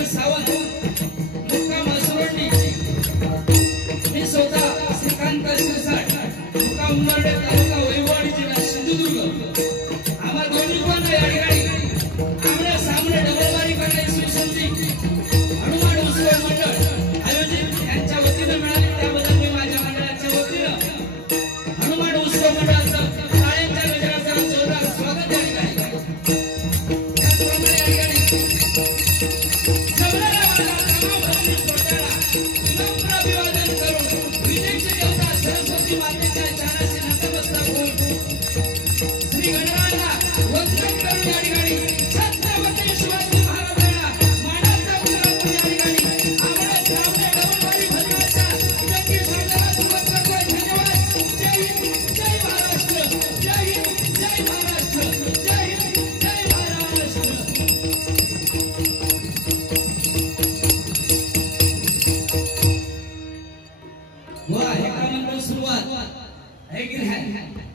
सुरेंद्र सावंत मुक्काम असरोंडी मी स्वतः श्रीकांत शिरसाट मुक्काम उमरडे तालुका वैभववाडी जिल्हा सिंधुदुर्ग आम्हा दोन्ही पण या ठिकाणी आमने सामने डबलबारी करण्याची सुसंधी हनुमान उत्सव मंडळ आयोजित यांच्या वतीने मिळाली त्याबद्दल मी माझ्या मंडळाच्या वतीने हनुमान उत्सव मंडळाचं टाळ्यांच्या गजराचं जोरदार स्वागत या ठिकाणी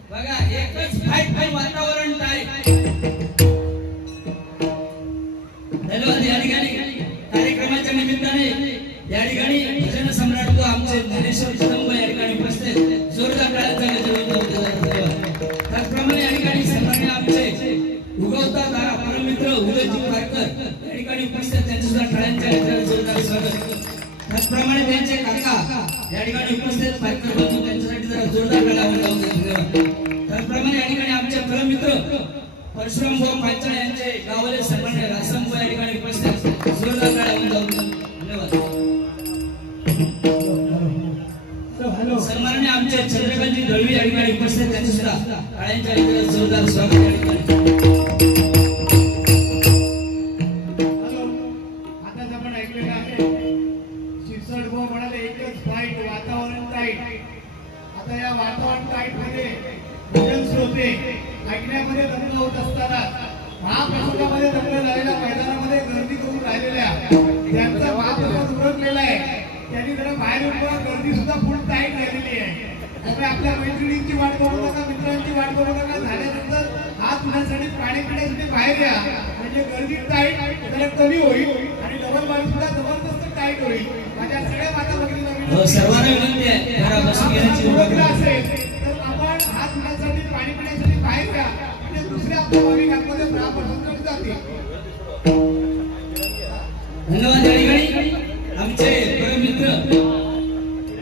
बघा एकच फाईट वातावरण टाईट धन्यवाद या ठिकाणी कार्यक्रमाच्या निमित्ताने या ठिकाणी भजन सम्राट तो आमचे ज्ञानेश्वर स्तंभ या ठिकाणी उपस्थित जोरदार टाळ्यांचा गजर होतो त्याचप्रमाणे या ठिकाणी सन्माननीय आमचे उगवता तारा परममित्र उदयजी पारकर या ठिकाणी उपस्थित त्यांचे सुद्धा टाळ्यांच्या गजरात जोरदार स्वागत त्याचप्रमाणे त्यांचे काका या ठिकाणी उपस्थित पारकर बंधू त्यांच्यासाठी जरा जोरदार टाळ्या वाजवा त्याचप्रमाणे या ठिकाणी आमचे परममित्र परशुराम भाऊ पांचाळ यांचे गावाले सन्माननीय रासम भाऊ या ठिकाणी उपस्थित जोरदार टाळ्या वाजवा धन्यवाद सन्माननीय आमचे चंद्रकांतजी दळवी या ठिकाणी उपस्थित त्यांचे सुद्धा टाळ्यांच्या गजरात जोरदार स्वागत या ठिकाणी ऐकण्यामध्ये दंग होत असताना महाप्रसंगामध्ये दंग झालेल्या मैदानामध्ये गर्दी करून राहिलेल्या त्यांचा महाप्रसाद उरकलेला आहे त्यांनी जरा बाहेर उभं गर्दी सुद्धा फुल टाईट झालेली आहे त्यामुळे आपल्या मैत्रिणींची वाट बघू नका मित्रांची वाट बघू नका झाल्यानंतर हात धुण्यासाठी पाणी पिण्यासाठी बाहेर या म्हणजे गर्दी टाईट जरा कमी होईल आणि डबल बारी सुद्धा जबरदस्त टाईट होईल माझ्या सगळ्या माता भगिनींना सर्वांना विनंती आहे जरा बसून घेण्याची उपक्रम असेल तर आपण हात धुण्यासाठी पाणी पिण्यासाठी बाहेर या म्हणजे दुसऱ्या भाविकांमध्ये महाप्रसंग जाते धन्यवाद या ठिकाणी आमचे परममित्र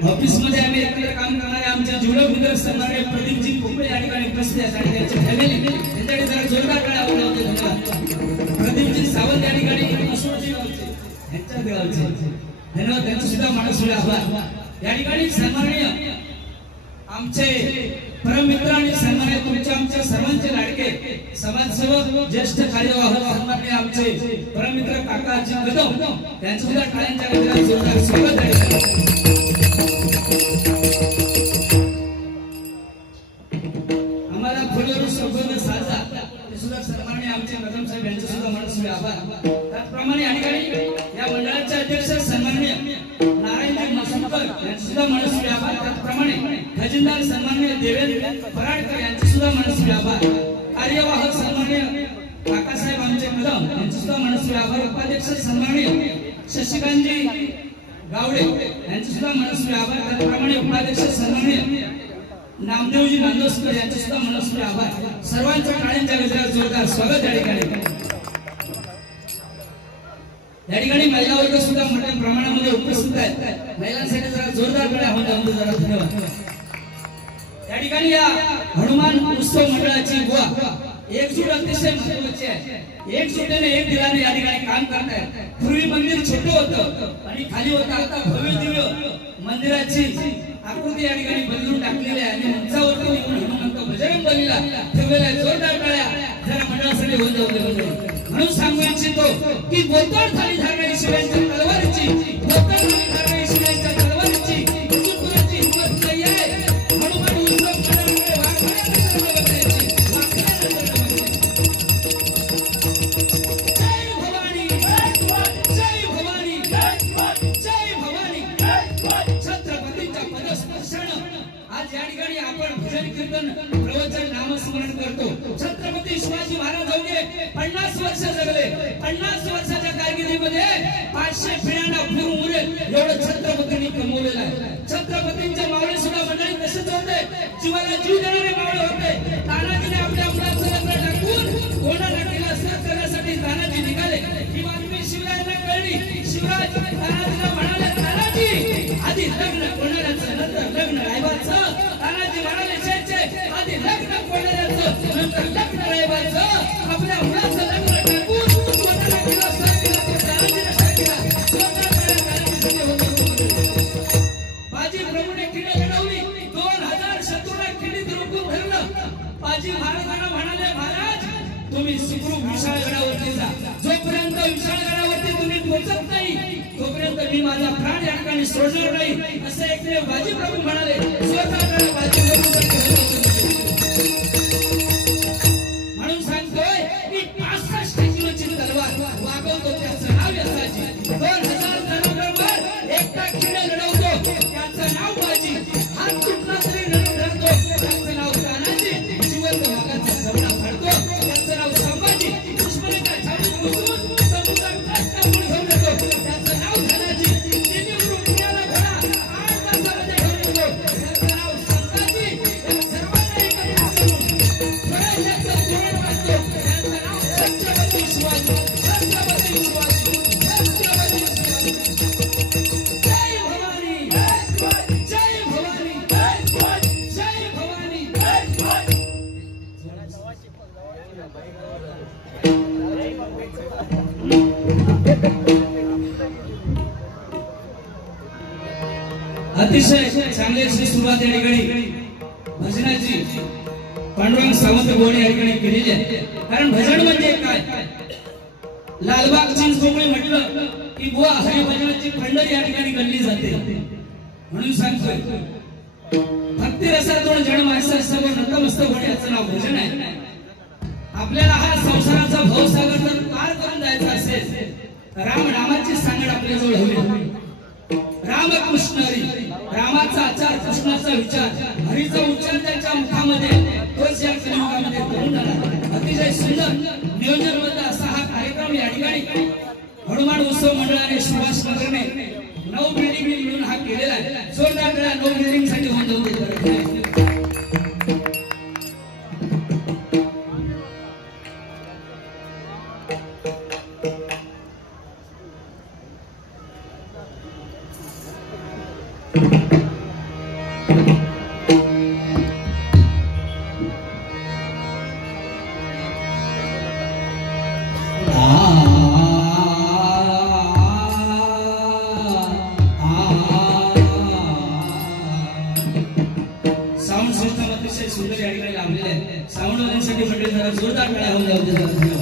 ऑफिस मध्ये आम्ही एकत्र काम करणारे आमचे जुळव मित्र सन्माननीय प्रदीपजी पोपळे या ठिकाणी उपस्थित आहेत आणि त्यांची फॅमिली त्यांच्याकडे जरा जोरदार टाळ्या वाजवते धन्यवाद प्रदीपजी सावंत या ठिकाणी असोळजी गावचे यांच्या गावचे धन्यवाद त्यांचे सुद्धा माणूसुळे आभार या ठिकाणी सन्माननीय आमचे परममित्र आणि सन्माननीय तुमच्या आमच्या सर्वांचे लाडके समाजसेवक ज्येष्ठ कार्यवाह सन्माननीय आमचे परममित्र काकाजी कदम त्यांचं सुद्धा टाळ्यांच्या गजरात जोरदार स्वागत आहे आम्हाला फुलरू सौभाग्य साजा ते सुद्धा सन्माननीय आमचे कदम साहेब यांचे सुद्धा माणूसुळे आभार त्याचप्रमाणे या ठिकाणी या मंडळाचे अध्यक्ष सन्माननीय नारायणजी मसुमकर यांचे सुद्धा माणूसुळे आभार त्याचप्रमाणे खजिनदार सन्माननीय देवेंद्र पराडकर यांचे सुद्धा माणूसुळे आभार कार्यवाहक सन्माननीय काकासाहेब आमचे कदम यांचे सुद्धा माणूसुळे आभार उपाध्यक्ष सन्माननीय शशिकांतजी गावडे यांचे सुद्धा माणूसुळे आभार त्याचप्रमाणे उपाध्यक्ष सन्माननीय नामदेवजी नांदोसकर यांचे सुद्धा माणूसुळे आभार सर्वांच्या टाळ्यांच्या गजरात जोरदार स्वागत या ठिकाणी महिला वर्ग सुद्धा मोठ्या प्रमाणामध्ये उपस्थित आहेत महिलांसाठी जरा जोरदार टाळ्या होत्या जरा धन्यवाद या ठिकाणी या हनुमान उत्सव मंडळाची बुवा एकजूट अतिशय महत्वाची आहे एकजुटीने एक दिलाने या ठिकाणी काम करतायत पूर्वी मंदिर छोटे होतं आणि खाली होतं आता भव्य दिव्य मंदिराची आकृती या ठिकाणी बदलून टाकलेली आहे आणि उंचावरती हनुमंत बजरंग बलीला ठेवलेला जोरदार टाळ्या जरा मंडळासाठी होते म्हणून सांगू इच्छितो की बोलतोड थाली धरणारी शिवांच्या तलवारीची बोलतोड थाली धरणारी शिवांच्या तलवारीची तुझी हिंमत नाही आहे हनुमान उत्सव मंडळाकडे वाघाची आज या ठिकाणी आपण भजन कीर्तन प्रवचन नामस्मरण करतो छत्रपती शिवाजी महाराज 50 वर्ष जगले 50 वर्षाच्या कारकिर्दीमध्ये 500 पिढ्यांना पूर उरेल एवढं छत्रपतींनी कमवलेलं आहे. छत्रपतींचे मावळे सुद्धा मंडळी तसेच होते, जीवाला जीव देणारे मावळे होते. तानाजीने आपल्या मुलाचं लग्न टाकून कोणाला केला साथ करण्यासाठी तानाजी निघाले. ही बातमी शिवरायांना कळली. शिवराज तानाजीला म्हणाले, तानाजी आधी लग्न कोणाचं नंतर लग्न रायबाचं. तानाजी म्हणाले, शेठचे आधी लग्न कोणाचं नंतर लग्न रायबाचं. आपल्या मुलाचं लग्न टाकून कोणाला केला साथ केला तो तानाजीने साथ केला. बाजी प्रभूने किडे लढवली. 2000 शत्रूला किडीत रोखून धरलं. बाजी महाराजांना म्हणाले, महाराज तुम्ही सुखरूप विशाळगडावरती जा. जोपर्यंत विशाळगडावरती तुम्ही पोहोचत नाही तोपर्यंत मी माझा प्राण या ठिकाणी सोडणार नाही असे एकटे बाजी प्रभू म्हणाले. स्वतः बाजी म्हणून सांगतोय मी 65 किलोची तलवार वागवतो त्याचं नाव यसाची. 2000 जणांबरोबर एकटा किडे लढवतो त्याचं नाव बाजी. हात तुटला तरी धरतो त्याचं नाव तानाजी. जिवंत वाघाचा जबडा फाडतो त्याचं नाव संभाजी. दुश्मनाच्या छातीत घुसून तंबूचा त्रास कापून घेऊन येतो त्याचं नाव धनाजी. तिन्ही रुपयाला घोडा 8 तासामध्ये घेऊन येतो त्याचं नाव संताजी. या सर्वांना एकत्रित करून स्वराज्याचं धोरण बांधतो त्याचं नाव छत्रपती शिवाजी. छत्रपती शिवाजी. छत्रपती शिवाजी. जय भवानी. जय भवानी. जय भवानी. अतिशय चांगली अशी सुरुवात या ठिकाणी भजनाची पांडुरंग सावंत गोडे या ठिकाणी केलेली आहे. कारण भजन म्हणजे काय, लालबाग चिंचपोकळी म्हटलं की बुवा हरिभजनाची पंढरी या ठिकाणी गणली जाते. म्हणून सांगतोय भक्ती रसातून जण माणसा सर्व नतमस्तक होणे याचं नाव भजन आहे. आपल्याला हा संसाराचा भवसागर जर पार करून जायचा असेल राम नामाची सांगड आपल्या जवळ हवी. राम कृष्ण हरी. रामाचा आचार कृष्णाचा विचार हरीचा उच्चार त्याच्या मुखामध्ये तोच या कलियुगामध्ये करून जाणार. अतिशय सुंदर नियोजनबद्ध असा हा कार्यक्रम या ठिकाणी हनुमान उत्सव मंडळाने सुभाष नगरने 9 बिल्डिंग मिळून हा केलेला आहे. जोरदार टाळ्या 9 बिल्डिंग साठी होऊन जाऊ. साऊंड सिस्टम अतिशय सुंदर या ठिकाणी लाभलेले आहे. साऊंड वाल्यांसाठी मंडळी जरा जोरदार टाळ्या होऊन जाऊ देतात.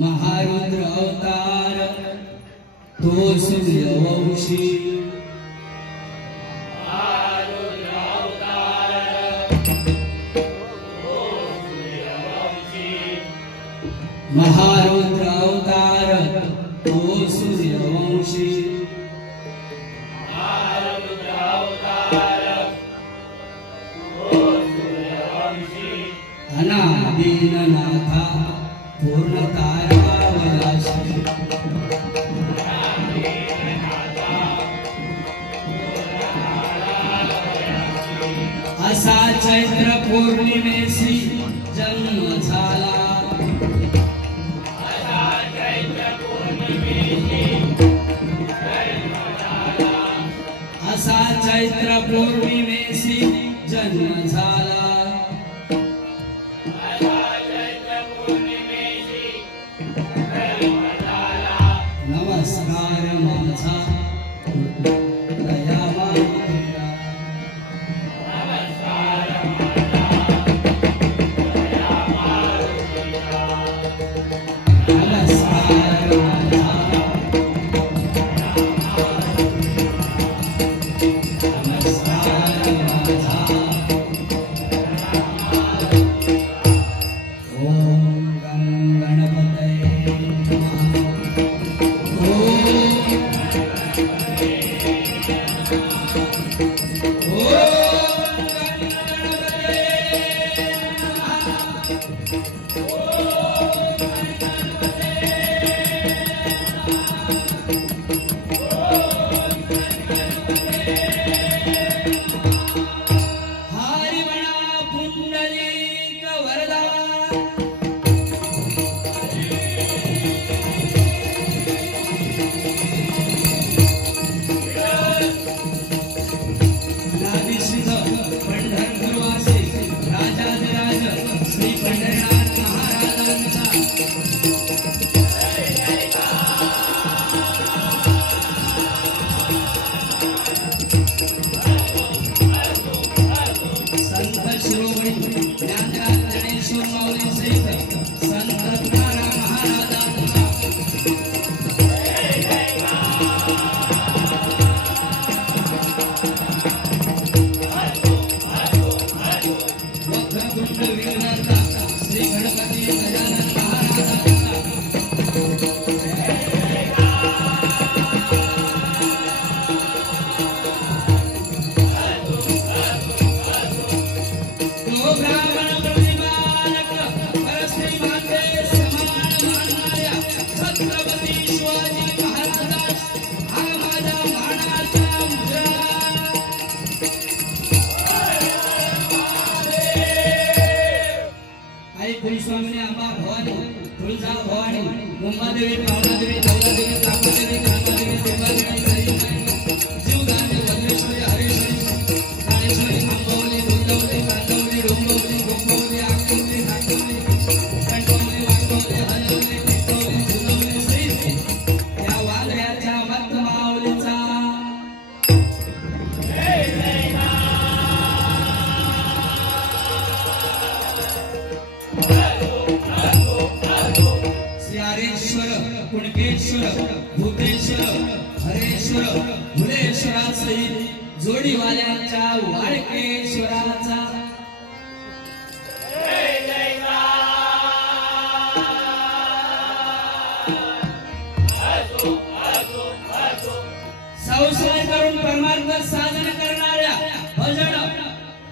महारुद्र अवतार तो सूर्यवंशी. महारुद्र अवतार तो सूर्यवंशी. अनादीननाथा पूर्ण तारावलाशी. चैत्र पौर्णिमेसी जन्म झाला असा चैत्र पौर्णिमेसी जन्म झाला नमस्कार माझा दयावान तेरा नमस्कार माझा जोडीवाल्यांच्या वाळकेश्वराचा संसार करून परमार्थ साधन करणाऱ्या भजन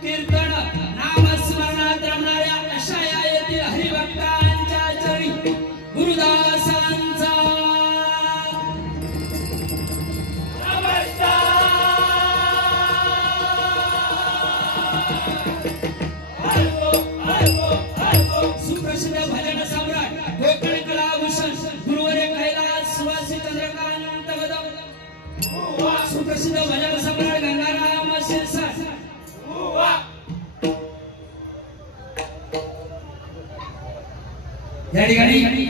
कीर्तन नामस्मरणात रमणाऱ्या अशा या येथील हरिभक्तांच्या चरणी गुरुदासांचा सुप्रसिद्ध भजन सम्राट कोकण कलाभूषण गुरुवर्य कैलास सुवासी चंद्रकांत कदम सुप्रसिद्ध भजन सम्राट गंगाराम शिरसाट या ठिकाणी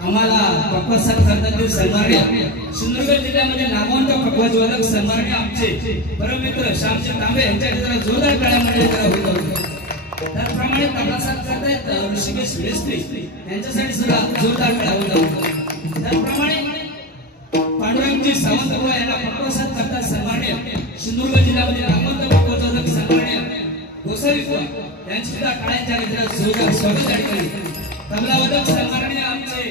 आम्हाला प्रकवास करताना सन्माननीय सिंधुदुर्ग जिल्ह्यामध्ये नामवंत प्रकवासवादक सन्माननीय आमचे परममित्र श्यामचंद तांबे यांच्या जरा जोरदार टाळ्यांमध्ये होत त्याचप्रमाणे तबलासाथ करतायत ऋषिकेश मेस्त्री यांच्यासाठी सुद्धा जोरदार टाळ्या होत त्याचप्रमाणे पांडुरंगजी सावंत यांना प्रकवासात करतात सन्माननीय सिंधुदुर्ग जिल्ह्यामध्ये नामवंत प्रकवासवादक सन्माननीय गोसावी यांची सुद्धा टाळ्यांच्या गजरात जोरदार स्वागत या ठिकाणी तबलावादक सन्माननीय आमचे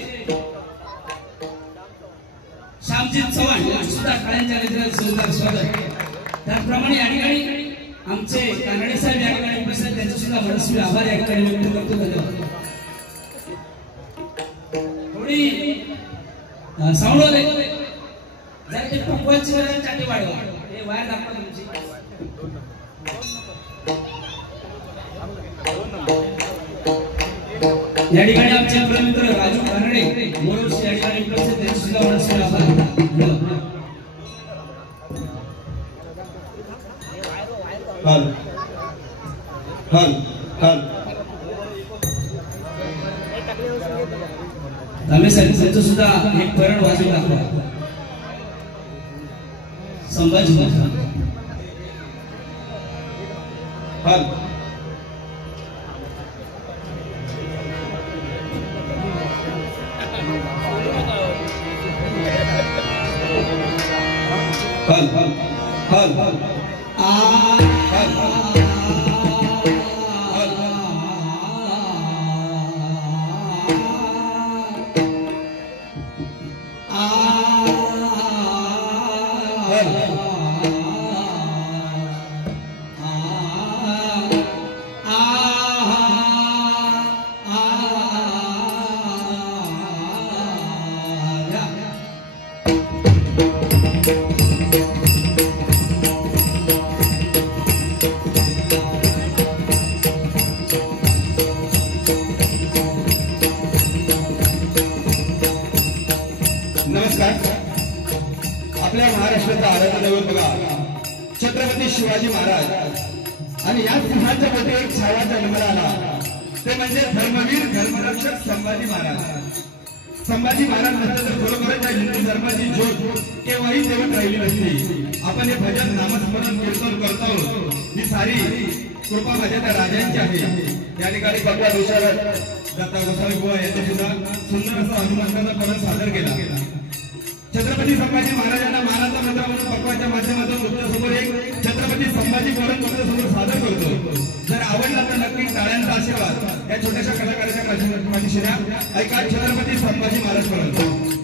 श्यामजी चव्हाण यांची सुद्धा टाळ्यांच्या गजरात जोरदार स्वागत त्याचप्रमाणे या ठिकाणी आमचे कानडे साहेब या ठिकाणी उपस्थित त्यांचे सुद्धा मनस्वी आभार या ठिकाणी व्यक्त करतो धन्यवाद थोडी सावळले जरा ते पकवाची जरा चाटी वाढवा हे वायर दाखवा तुमची या ठिकाणी आमचे मित्र राजू कानडे मोरोशी या ठिकाणी उपस्थित आहेत, सुद्धा मनसे आभार. हल हल हल आम्ही त्यांचं सुद्धा एक परण वाजून दाखवा. संभाजी महाराज हल हल हल हल हल आपल्या महाराष्ट्राचा आराध्य दैवत बघा छत्रपती शिवाजी महाराज आणि या सिंहाच्या मध्ये एक छाया जन्माला आला ते म्हणजे धर्मवीर धर्मरक्षक संभाजी महाराज. संभाजी महाराज नसले तर बरोबर त्या हिंदू धर्माची ज्योत केव्हाही तेवत राहिली नसती. आपण हे भजन नामस्मरण कीर्तन करतो ही सारी कृपा माझ्या त्या राजांची आहे. या ठिकाणी भगवान विशारद दत्ता गोसावी बुवा यांनी सुद्धा सुंदर असा हनुमंताचा परण सादर केला. छत्रपती संभाजी महाराजांना मानाचा मंत्र म्हणून पक्वाच्या माध्यमातून तुमच्यासमोर एक छत्रपती संभाजी परण तुमच्यासमोर सादर करतो. जर आवडला तर नक्की टाळ्यांचा आशीर्वाद या छोट्याशा कलाकाराच्या माझी शिरा ऐका. छत्रपती संभाजी महाराज परण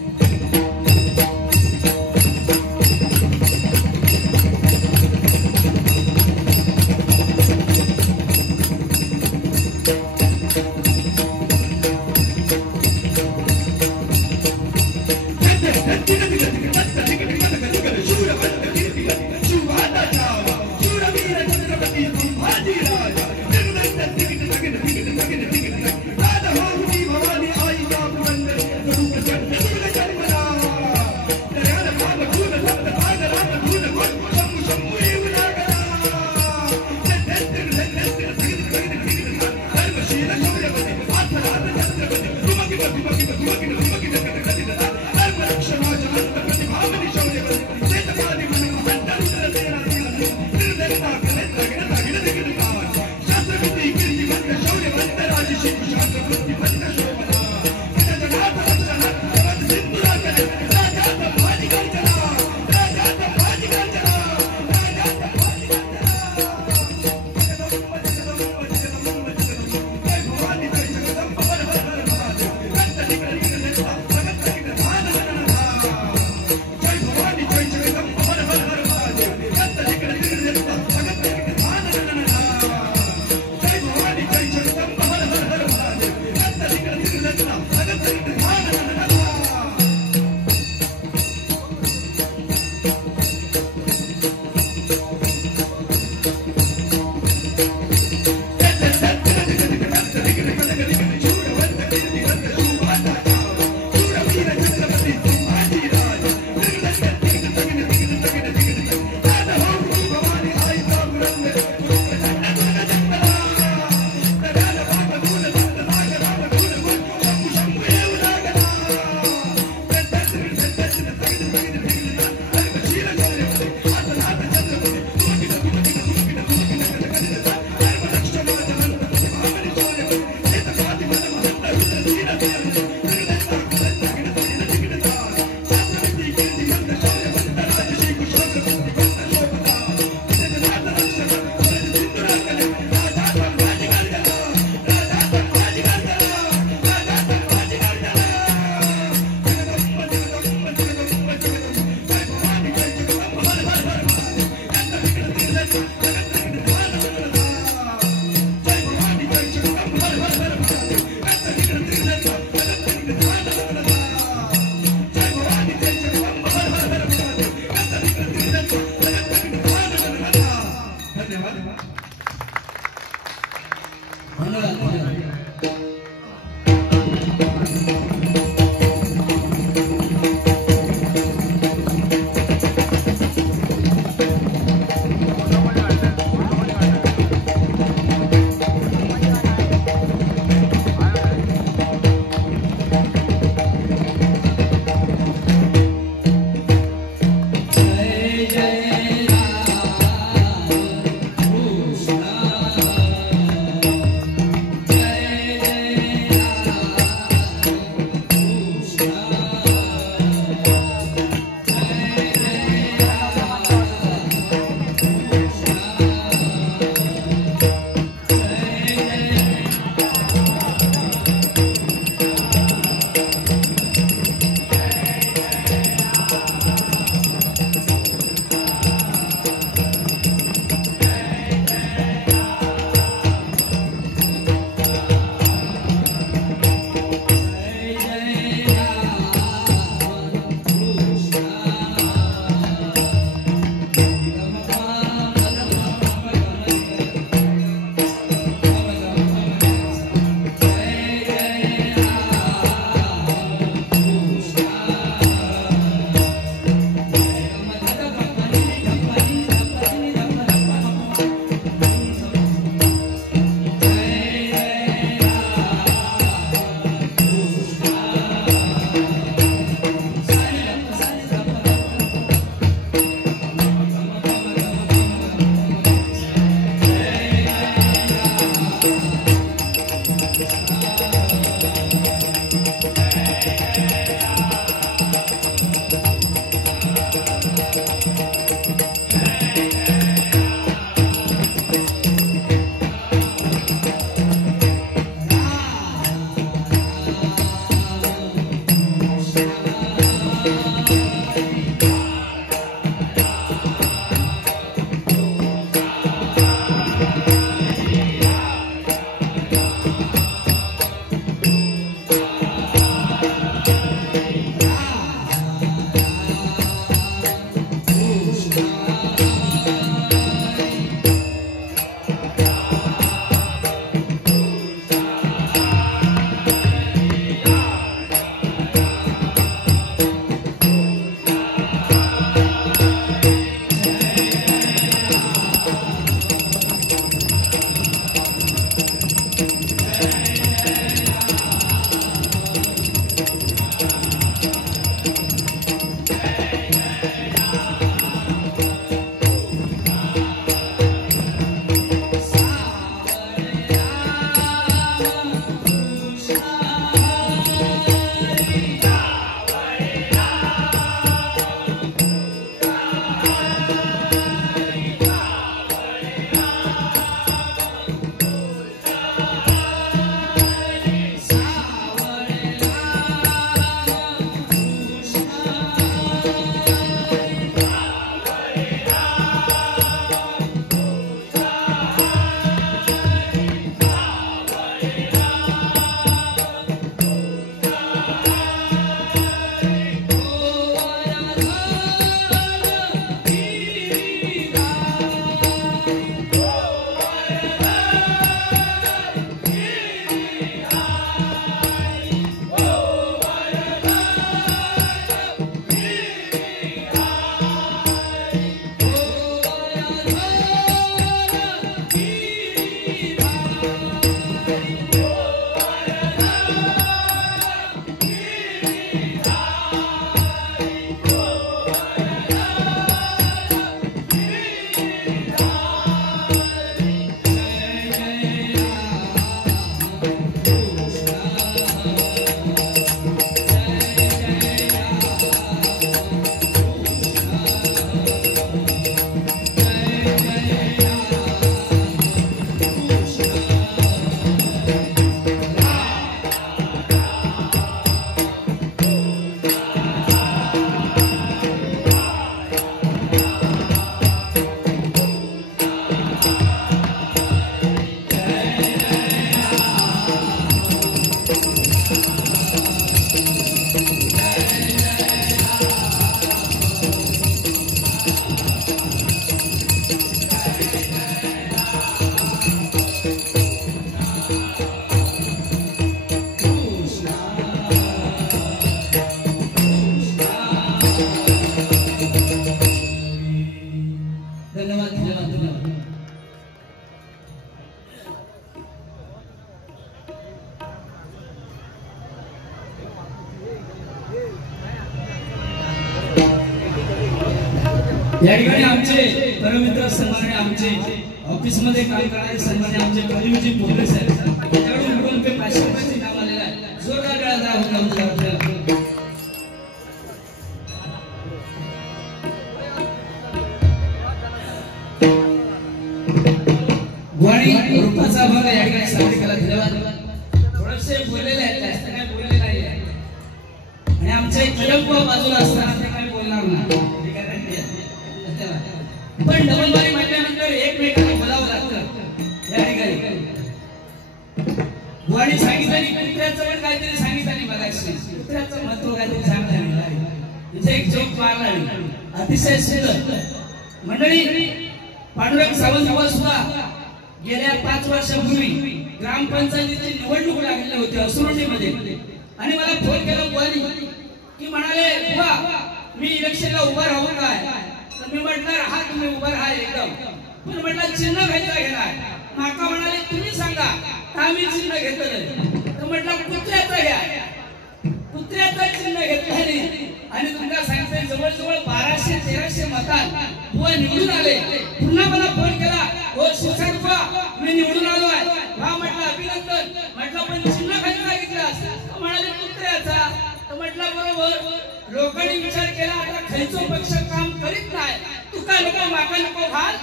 या ठिकाणी आमचे परमित्र सन्माननीय आमचे ऑफिस मध्ये काम करणारे सन्माननीय आमचे कलिमजी बोलले साहेब त्याकडून मिळून ते 500 रुपयाचे नाव आलेलं आहे. जोरदार टाळ्या होता. गुवाणी रूपाचा भाग या ठिकाणी सादरीकला धन्यवाद. थोडेसे बोललेले आहेत, जास्त काय बोलले नाही आहे. आणि आमचे कलम बाजूला असताना ते काय बोलणार नाही. पण डबलबारी म्हटल्यानंतर एकमेकांना बोलावं लागतं या ठिकाणी. गुवाणी सांगितलं कुत्र्याचं पण काहीतरी सांगितलं बघायचं. कुत्र्याचं महत्व काहीतरी सांगता म्हणजे एक जोक मारला अतिशय सुंदर. मंडळी पांडुरंग सावंत सुद्धा गेल्या 5 वर्षापूर्वी ग्रामपंचायतीची निवडणूक लागलेली होती असुर्डीमध्ये आणि मला फोन केला गुवाणी की म्हणाले बुवा मी इलेक्शनला उभा राहू काय. तर मी म्हटलं हा तुम्ही उभा राहा एकदम, पण म्हटलं चिन्ह घ्यायचं घेणार. माका म्हणाले तुम्ही सांगा आम्ही चिन्ह घेतलं. तर म्हटलं कुत्र्याचं घ्या. कुत्र्याचं चिन्ह घेतलं आणि तुमका सांगितलं जवळजवळ 1200-1300 मतांत बुवा निवडून आले. पुन्हा मला फोन केला हो शिक्षक बुवा मी निवडून आलो आहे. हा म्हटलं अभिनंदन. म्हटलं पण चिन्ह खाली सांगितलं. म्हणाले कुत्र्याचा. तर म्हटलं बरोबर. लोकांनी विचार केला आता खायचो पक्ष काम करीत नाही, तुका नको माका नको घाल.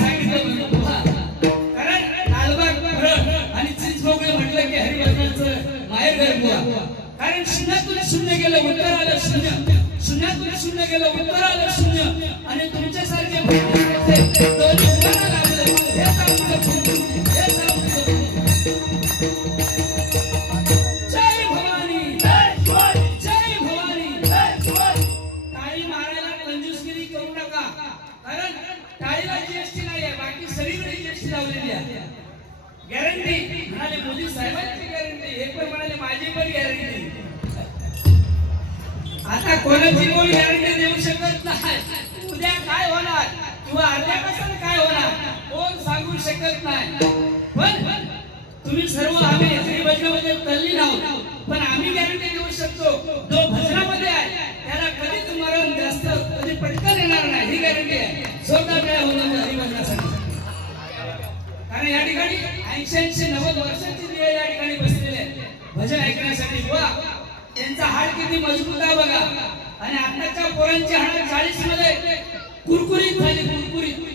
सांगितलं कारण लालबाग आणि चिंचपोकळे म्हटलं की हरिभजनाचं माहेर घर बुवा. कारण शून्यातून शून्य गेलं उत्तर आलं शून्य, शून्यातून शून्य गेलं उत्तर आलं शून्य. आणि तुमच्यासारखे दोन्ही उभारा लागलं. हेच आमचं हेच आमचं. जय भवानी जय भवानी. टाळी मारायला कंजूसगिरी करू नका, कारण टाळीला जीएसटी नाही आहे, बाकी सगळीकडे जीएसटी लावलेली आहे. गॅरंटी म्हणाले मोदी साहेबांची गॅरंटी, हे पण म्हणाले माझी पण गॅरंटी. आता कोणाची कोण गॅरंटी देऊ शकत नाही. उद्या काय होणार किंवा अर्ध्या तासात काय होणार कोण सांगू शकत नाही. पण तुम्ही सर्व आम्ही हरिभजनामध्ये तल्लीन आहोत, पण आम्ही गॅरंटी देऊ शकतो जो भजनामध्ये आहे त्याला कधीच मरण जास्त कधी पटकन येणार नाही, ही गॅरंटी आहे. जोरदार टाळ्या होणार हरिभजनासाठी. कारण या ठिकाणी 80-90 वर्षाची दिवे या ठिकाणी बसलेले आहेत भजन ऐकण्यासाठी. वा त्यांचा हाड किती मजबूत आहे बघा. आणि आताच्या पोरांची हाड 40 मध्ये कुरकुरीत झाली.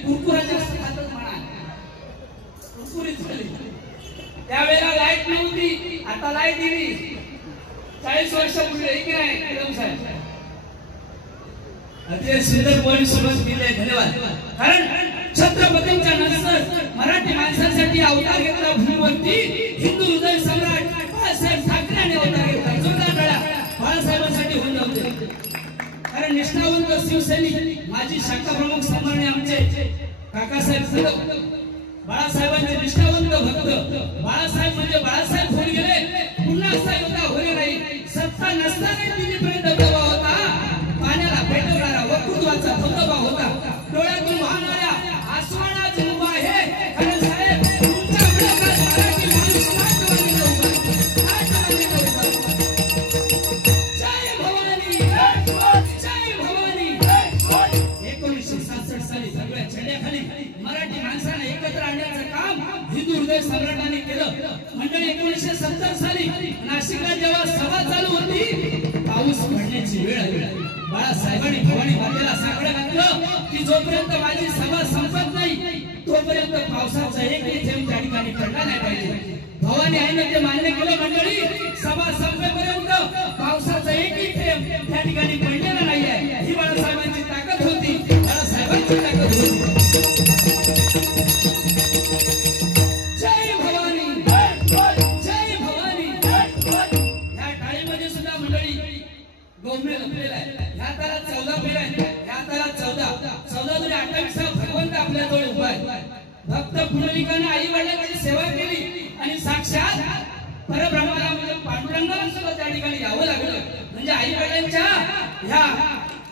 कुरकुरा जास्त खातच म्हणा, कुरकुरीत झाली. त्यावेळेला लाईट नव्हती, आता लाईट दिली 40 वर्षापूर्वी की नाही कदम साहेब. अतिशय सुंदर बोली सुरुवात केली आहे. धन्यवाद. कारण छत्रपतींच्या नंतर मराठी माणसांसाठी अवतार घेतला भूमीवरती हिंदू हृदय सम्राट बाळासाहेब ठाकरेंनी अवतार घेतला. जोरदार टाळ्या बाळासाहेबांसाठी होऊन जाऊ. कारण निष्ठावंत शिवसैनिक माजी शाखा प्रमुख सन्माननीय आमचे काकासाहेब कदम बाळासाहेबांचे निष्ठावंत भक्त. बाळासाहेब म्हणजे बाळासाहेब होऊन गेले, पुन्हा साहेबता होणे नाही. सत्ता नसताना दिल्लीपर्यंत दबदबा होता, पाण्याला पेटवणारा वक्तृत्वाचा दबदबा होता, डोळ्यातून वाहणाऱ्या आसमानाची उभा आहे. कारण साहेब तुमच्या विरोधात मराठी माणूस नाटवाणीला उभा, नाटवाणीला उभा. जय भवानी जय भवानी. 1967 साली सगळ्या छड्याखाली मराठी माणसाने एकत्र आणण्याचं काम हिंदू हृदय सम्राटांनी केलं. मंडळी 1970 साली नाशिकला जेव्हा सभा चालू होती पाऊस पडण्याची वेळ आली. बाळासाहेबांनी भवानी मातेला साकडं घातलं की जोपर्यंत माझी सभा संपत नाही तोपर्यंत पावसाचा एकही थेंब त्या ठिकाणी पडला नाही पाहिजे. भवानी आईने ते मान्य केलं. मंडळी सभा संपेपर्यंत पावसाचा एकही थेंब त्या ठिकाणी पडलेला नाही आहे. ही बाळासाहेबांची ताकद होती, बाळासाहेबांची ताकद होती. जय भवानी जय भवानी. या टाळीमध्ये सुद्धा मंडळी गौम्य लपलेला आहे. ह्या तारात 14 पेर आहे, ह्या तारात 14 भगवंत आपल्या जवळ उभा आहे. भक्त पुंडलिकाने आई वडिलांची सेवा केली आणि साक्षात परब्रह्माला पांडुरंगाला सुद्धा त्या ठिकाणी यावं लागलं. म्हणजे आई वडिलांच्या ह्या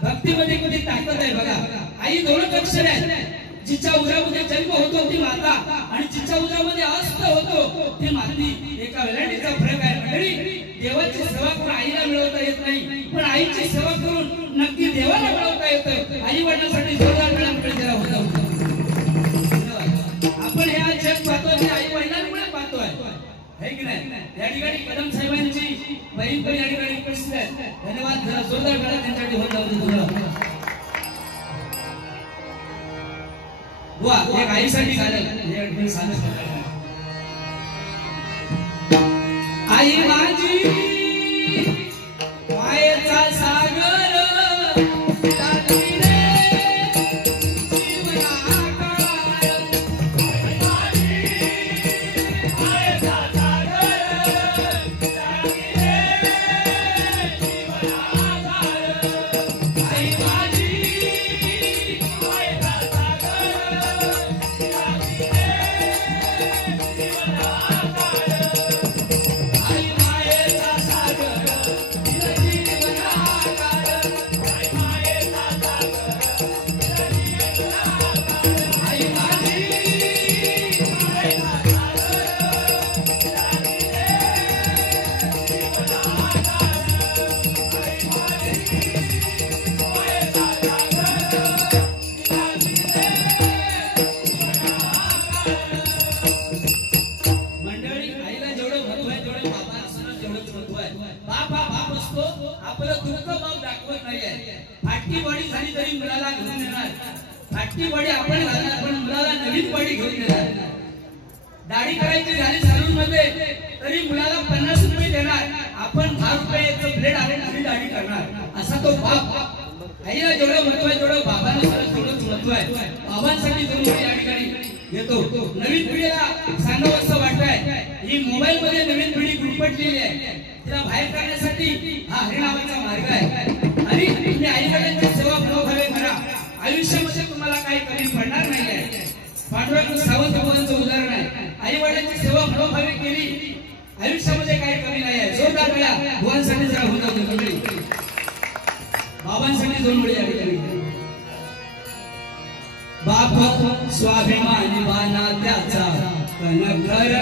भक्तीमध्ये किती ताकद आहे बघा. आई 2 अक्षर आहे. जिच्या उदरामध्ये जन्म होतो ती माता आणि जिच्या उदरामध्ये अस्त होतो ती माती. एका वेळेचा फरक आहे मंडळी. देवाची सेवा कोण आईला मिळवता येत नाही, आईची सेवा करून नक्की देवाला मिळवता येतं. आई वडिलांसाठी जोरदार टाळ्यांकडे जरा होता. आपण हे आज जग पाहतोय ते आई वडिलांमुळे पाहतोय, है की नाही? या ठिकाणी कदम साहेबांची बहीण पण या ठिकाणी उपस्थित आहे. धन्यवाद. जरा जोरदार टाळ्या त्यांच्यासाठी होता. वा एक आईसाठी झालं आई माझी मायेचा सागर दाती रे फाटकी बॉडी झाली तरी मुलाला घेऊन येणार. फाटकी बॉडी आपण घालणार पण मुलाला नवीन बॉडी घेऊन येणार. दाढी करायची झाली सलून मध्ये तरी मुलाला 50 रुपये देणार. आपण 10 रुपयाचं ब्लेड आणि नवीन दाढी करणार. असा तो बाप. आईला जेवढं महत्व आहे तेवढं बाबांना तेवढंच महत्व आहे. बाबांसाठी तुम्ही या ठिकाणी येतो. नवीन पिढीला सांगावं असं वाटतंय ही मोबाईल मध्ये नवीन पिढी गुरफटलेली आहे. तिला बाहेर काढण्यासाठी हा हरिनामाचा मार्ग आहे. आणि तुम्ही आईवडिलांची सेवा मनोभावे करा. आयुष्यामध्ये तुम्हाला काही कमी पडणार नाही आहे. पांडुरंग सावंत बाबांचं उदाहरण आहे. आईवडिलांची सेवा मनोभावे केली आयुष्यामध्ये काही कमी नाही आहे. जोरदार टाळ्या भुवांसाठी जरा होता मंडळी. बाबांसाठी 2 वेळी या ठिकाणी. बाप स्वाभिमानी बाना त्याचा कनकर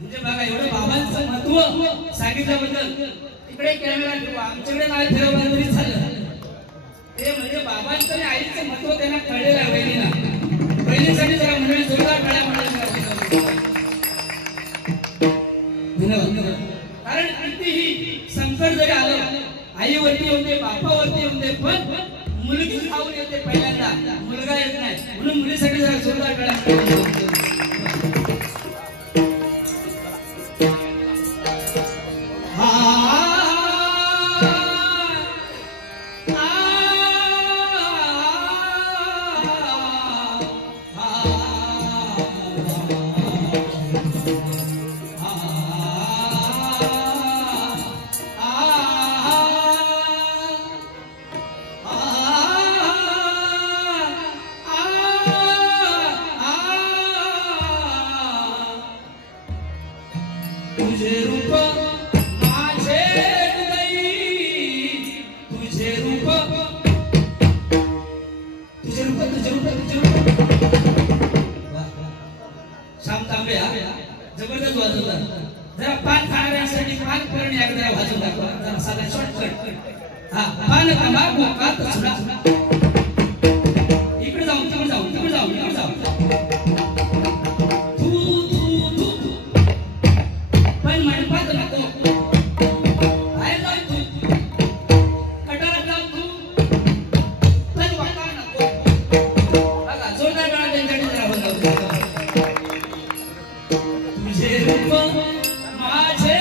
म्हणजे बघा एवढं बाबांचं महत्व सांगितल्याबद्दल इकडे कॅमेरा ठेवा. आमच्याकडे नाही फिरवलं तरी चाललं. ते म्हणजे बाबांचं आणि आईचं महत्व त्यांना कळलेलं आहे. बहिणीला बहिणीसाठी जरा मंडळी जोरदार टाळ्या धन्यवाद. कारण कितीही संकट जरी आलं आईवरती होते बापावरती होते पण मुलगी खाऊन येते पहिल्यांदा, मुलगा येत नाही. म्हणून मुलीसाठी जरा जोरदार टाळ्या. पान करणे एकदा वाजून दाखवा जरा साधा शॉर्टकट हा पान तंबाखू कात सुडा इकडे जाऊ तिकडे जाऊ तिकडे जाऊ इकडे जाऊ तू तू तू पण मंडपात नको बाहेर जाऊ तू कटारात जाऊ तू पण वाका नको बघा जोरदार गाणं त्यांच्याकडे जरा बंद तुझे रूप माझे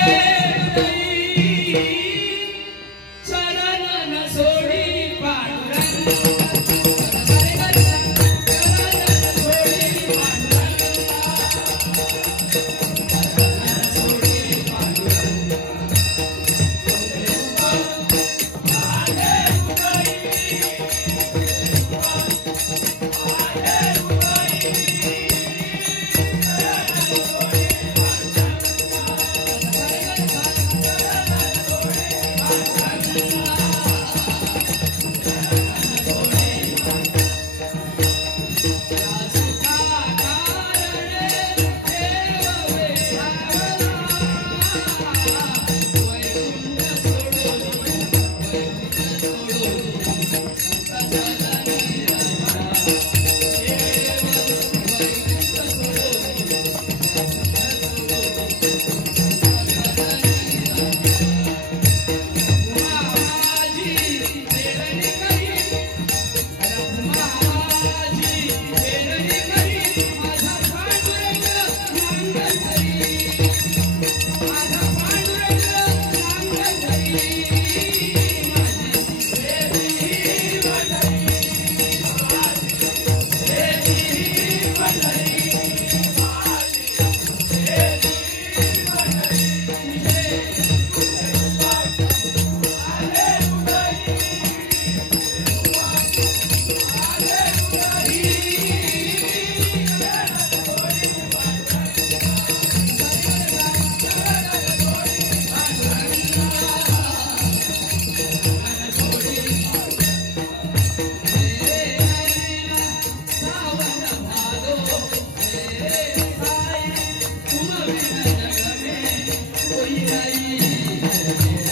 कोई नहीं